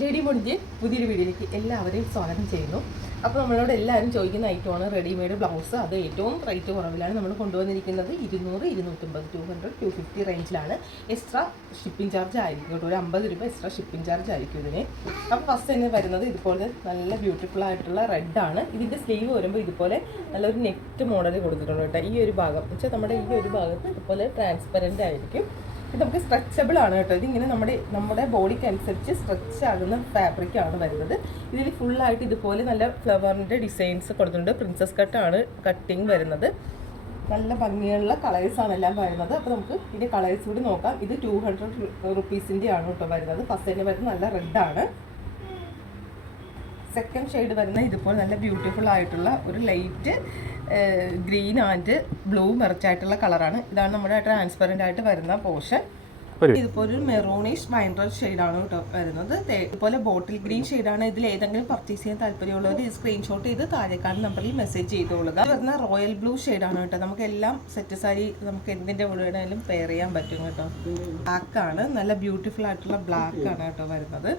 Lady മുടിഞ്ഞ് പുതിയൊരു വീഡിയോയിലേക്ക് എല്ലാവരെയും സ്വാഗതം ചെയ്യുന്നു. അപ്പോൾ നമ്മളോട് എല്ലാവരും ചോദിക്കുന്ന ഐറ്റമാണ് റെഡിമെയ്ഡ് ബ്ലൗസ്. അത് ഏറ്റവും റേറ്റ് കുറവിലാണ് നമ്മൾ കൊണ്ടുവന്നിരിക്കുന്നത്. ഇരുന്നൂറ് ഇരുന്നൂറ്റമ്പത് ടു ഹൺഡ്രഡ് ടു ഫിഫ്റ്റി റേഞ്ചിലാണ്. എക്സ്ട്രാ ഷിപ്പിംഗ് ചാർജ് ആയിരിക്കും കേട്ടോ. ഒരു അമ്പത് രൂപ എക്സ്ട്രാ ഷിപ്പിംഗ് ചാർജ് ആയിരിക്കും ഇതിന്. അപ്പോൾ ഫസ്റ്റ് തന്നെ വരുന്നത് ഇതുപോലെ നല്ല ബ്യൂട്ടിഫുൾ ആയിട്ടുള്ള റെഡ് ആണ്. ഇതിന്റെ സ്ലീവ് വരുമ്പോൾ ഇതുപോലെ നല്ലൊരു നെറ്റ് മോഡൽ കൊടുത്തിട്ടുണ്ട് കേട്ടോ. ഈ ഒരു ഭാഗം. വെച്ചാൽ നമ്മുടെ ഈ ഒരു ഭാഗത്ത് ഇതുപോലെ ട്രാൻസ്പെറന്റ് ആയിരിക്കും. ഇത് നമുക്ക് സ്ട്രെച്ചബിൾ ആണ് കേട്ടോ. ഇതിങ്ങനെ നമ്മുടെ നമ്മുടെ ബോഡിക്ക് അനുസരിച്ച് സ്ട്രെച്ച് ആകുന്ന ഫാബ്രിക് ആണ് വരുന്നത്. ഇതിൽ ഫുള്ളായിട്ട് ഇതുപോലെ നല്ല ഫ്ലവറിന്റെ ഡിസൈൻസ് കൊടുത്തിട്ടുണ്ട്. പ്രിൻസസ് കട്ടാണ് കട്ടിങ് വരുന്നത്. നല്ല ഭംഗിയുള്ള കളേഴ്സ് ആണ് എല്ലാം വരുന്നത്. അപ്പോൾ നമുക്ക് ഇതിന്റെ കളേഴ്സ് കൂടി നോക്കാം. ഇത് ടു ഹൺഡ്രഡ് റുപ്പീസിന്റെ ആണ് കേട്ടോ വരുന്നത്. ഫസ്റ്റ് തന്നെ വരുന്നത് നല്ല റെഡാണ് സെക്കൻഡ് ഷെയ്ഡ് വരുന്ന ഇതുപോലെ നല്ല ബ്യൂട്ടിഫുൾ ആയിട്ടുള്ള ഒരു ലൈറ്റ് ഗ്രീൻ ആൻഡ് ബ്ലൂ മെറിച്ചായിട്ടുള്ള കളറാണ്. ഇതാണ് നമ്മുടെ ട്രാൻസ്പെറന്റ് ആയിട്ട് വരുന്ന പോർഷൻ. ഇതിപ്പോ ഒരു മെറൂണിഷ് വൈൻ റെഡ് ഷെയ്ഡാണ് കേട്ടോ വരുന്നത്. ഇതുപോലെ ബോട്ടിൽ ഗ്രീൻ ഷെയ്ഡാണ് ഇതിൽ ഏതെങ്കിലും പർച്ചേസ് ചെയ്യാൻ താല്പര്യമുള്ളവർ ഈ സ്ക്രീൻഷോട്ട് ചെയ്ത് താഴേക്കാട് നമ്പറിൽ മെസ്സേജ് ചെയ്തോളുക. വരുന്ന റോയൽ ബ്ലൂ ഷെയ്ഡാണ് കേട്ടോ. നമുക്ക് എല്ലാം സെറ്റ് സാരി നമുക്ക് എന്തിന്റെ കൂടെ വേണമെങ്കിലും പെയർ ചെയ്യാൻ പറ്റും കേട്ടോ. ബ്ലാക്ക് ആണ്. നല്ല ബ്യൂട്ടിഫുൾ ആയിട്ടുള്ള ബ്ലാക്ക് ആണ് കേട്ടോ വരുന്നത്.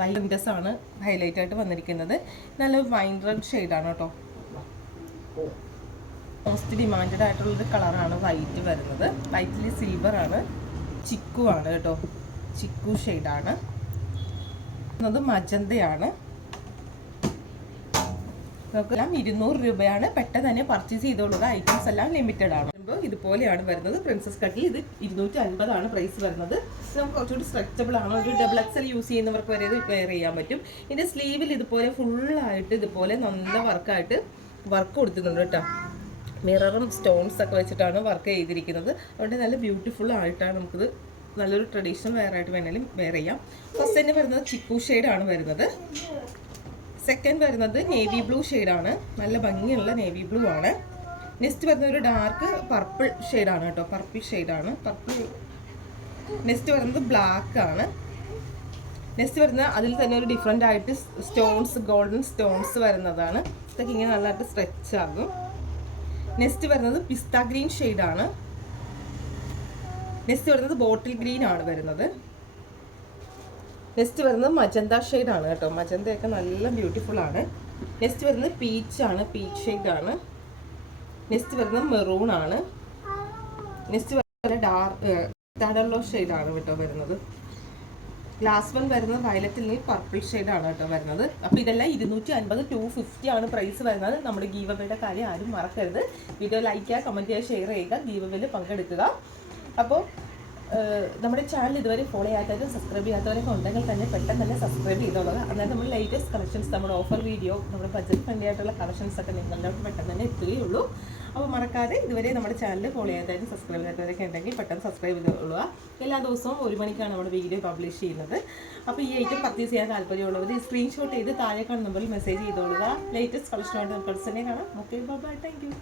വൈലൻഡസ് ആണ് ഹൈലൈറ്റ് ആയിട്ട് വന്നിരിക്കുന്നത്. നല്ല വൈൻ റെഡ് ഷെയ്ഡാണ് കേട്ടോ. മോസ്റ്റ് ഡിമാൻഡഡ് ആയിട്ടുള്ളൊരു കളറാണ് വൈറ്റ് വരുന്നത്. വൈറ്റിൽ സിൽവർ ആണ്. ചിക്കു ആണ് കേട്ടോ. ചിക്കു ഷെയ്ഡാണ് അത് മജന്തയാണ്. നമുക്കെല്ലാം ഇരുന്നൂറ് രൂപയാണ്. പെട്ടെന്ന് തന്നെ പർച്ചേസ് ചെയ്തോളുക ഐറ്റംസ് എല്ലാം ലിമിറ്റഡ് ആണ്. ഇതുപോലെയാണ് വരുന്നത്. പ്രിൻസസ് കട്ടിൽ ഇത് ഇരുന്നൂറ്റി അൻപതാണ് പ്രൈസ് വരുന്നത് നമുക്ക് കുറച്ചുകൂടി സ്ട്രെച്ചബിൾ ആണ്. ഒരു ഡബിൾ എക്സൽ യൂസ് ചെയ്യുന്നവർക്ക് വരെ ഇത് വെയർ ചെയ്യാൻ പറ്റും. ഇതിന്റെ സ്ലീവിൽ ഇതുപോലെ ഫുള്ളായിട്ട് ഇതുപോലെ നല്ല വർക്കായിട്ട് വർക്ക് കൊടുത്തിട്ടുണ്ട് കേട്ടോ. മിററും സ്റ്റോൺസ് ഒക്കെ വെച്ചിട്ടാണ് വർക്ക് ചെയ്തിരിക്കുന്നത്. അതുകൊണ്ട് നല്ല ബ്യൂട്ടിഫുൾ ആയിട്ടാണ് നമുക്കിത് നല്ലൊരു ട്രഡീഷണൽ വെയർ ആയിട്ട് വേണമെങ്കിലും വെയർ ചെയ്യാം. ഫസ്റ്റ് തന്നെ വരുന്നത് ചിക്കു ഷെയ്ഡാണ് വരുന്നത്. സെക്കൻഡ് വരുന്നത് നേവി ബ്ലൂ ആണ്. നല്ല ഭംഗിയുള്ള നേവി ബ്ലൂ ആണ്. നെക്സ്റ്റ് വരുന്നത് ഒരു ഡാർക്ക് പർപ്പിൾ ആണ് കേട്ടോ. പർപ്പിൾ ആണ്. പർപ്പിൾ നെക്സ്റ്റ് വരുന്നത് ബ്ലാക്ക് ആണ്. നെക്സ്റ്റ് വരുന്ന അതിൽ തന്നെ ഒരു ഡിഫറെന്റ് ആയിട്ട് സ്റ്റോൺസ് ഗോൾഡൻ സ്റ്റോൺസ് വരുന്നതാണ്. ഇതൊക്കെ ഇങ്ങനെ നല്ലതായിട്ട് സ്ട്രെച്ച് ആകും. നെക്സ്റ്റ് വരുന്നത് പിസ്ത ഗ്രീൻ ആണ്. നെക്സ്റ്റ് വരുന്നത് ബോട്ടിൽ ഗ്രീൻ ആണ് വരുന്നത്. നെക്സ്റ്റ് വരുന്നത് മജന്ത ആണ് കേട്ടോ. മജന്തയൊക്കെ നല്ല ബ്യൂട്ടിഫുൾ ആണ്. നെക്സ്റ്റ് വരുന്നത് പീച്ച് ആണ്. പീച്ച് ഷെയ്ഡ് ആണ്. നെക്സ്റ്റ് വരുന്നത് മെറൂൺ ആണ്. നെക്സ്റ്റ് വരുന്നത് ഡാർക്ക് തടല്ലോ ഷെയ്ഡ് ആണ് കേട്ടോ വരുന്നത്. ലാസ്റ്റ് വൺ വരുന്നത് വയലറ്റിൽ നിന്ന് പർപ്പിൾ ആണ് കേട്ടോ വരുന്നത്. അപ്പോൾ ഇതെല്ലാം ഇരുന്നൂറ്റി അൻപത് ടു ഫിഫ്റ്റി ആണ് പ്രൈസ് വരുന്നത്. നമ്മുടെ ഗീവവയുടെ കാര്യം ആരും മറക്കരുത്. വീഡിയോ ലൈക്ക് ചെയ്യുക കമന്റ് ചെയ്യുക ഷെയർ ചെയ്യുക ഗീവവയിൽ പങ്കെടുക്കുക. അപ്പോൾ നമ്മുടെ ചാനൽ ഇതുവരെ ഫോളോ ചെയ്യാത്തവരും സബ്സ്ക്രൈബ് ചെയ്യാത്തവരൊക്കെ ഉണ്ടെങ്കിൽ തന്നെ പെട്ടെന്ന് തന്നെ സബ്സ്ക്രൈബ് ചെയ്തോളുക. അന്നേരം നമ്മുടെ ലേറ്റസ്റ്റ് കളക്ഷൻസ് നമ്മുടെ ഓഫർ വീഡിയോ നമ്മുടെ ബജറ്റ് ഫ്രണ്ട്ലി ആയിട്ടുള്ള കളക്ഷൻസ് ഒക്കെ നിങ്ങളിലോട്ട് പെട്ടെന്ന് തന്നെ എത്തുകയുള്ളൂ. അപ്പോൾ മറക്കാതെ ഇതുവരെ നമ്മുടെ ചാനൽ ഫോളോ ചെയ്യാത്തവരും സബ്സ്ക്രൈബ് ചെയ്യാത്തവരൊക്കെ ഉണ്ടെങ്കിൽ പെട്ടെന്ന് സബ്സ്ക്രൈബ് ചെയ്തോളുക. എല്ലാ ദിവസവും ഒരു മണിക്കാണ് നമ്മുടെ വീഡിയോ പബ്ലിഷ് ചെയ്യുന്നത്. അപ്പോൾ ഈ ഐറ്റം പർച്ചേസ് ചെയ്യാൻ താല്പര്യമുള്ളവർ സ്ക്രീൻഷോട്ട് ചെയ്ത് താഴെ കാണുന്ന നമ്പറിൽ മെസ്സേജ് ചെയ്തോളുക. ലേറ്റസ്റ്റ് കളക്ഷനായിട്ട് നമുക്ക് തന്നെ കാണാം. Okay bye thank you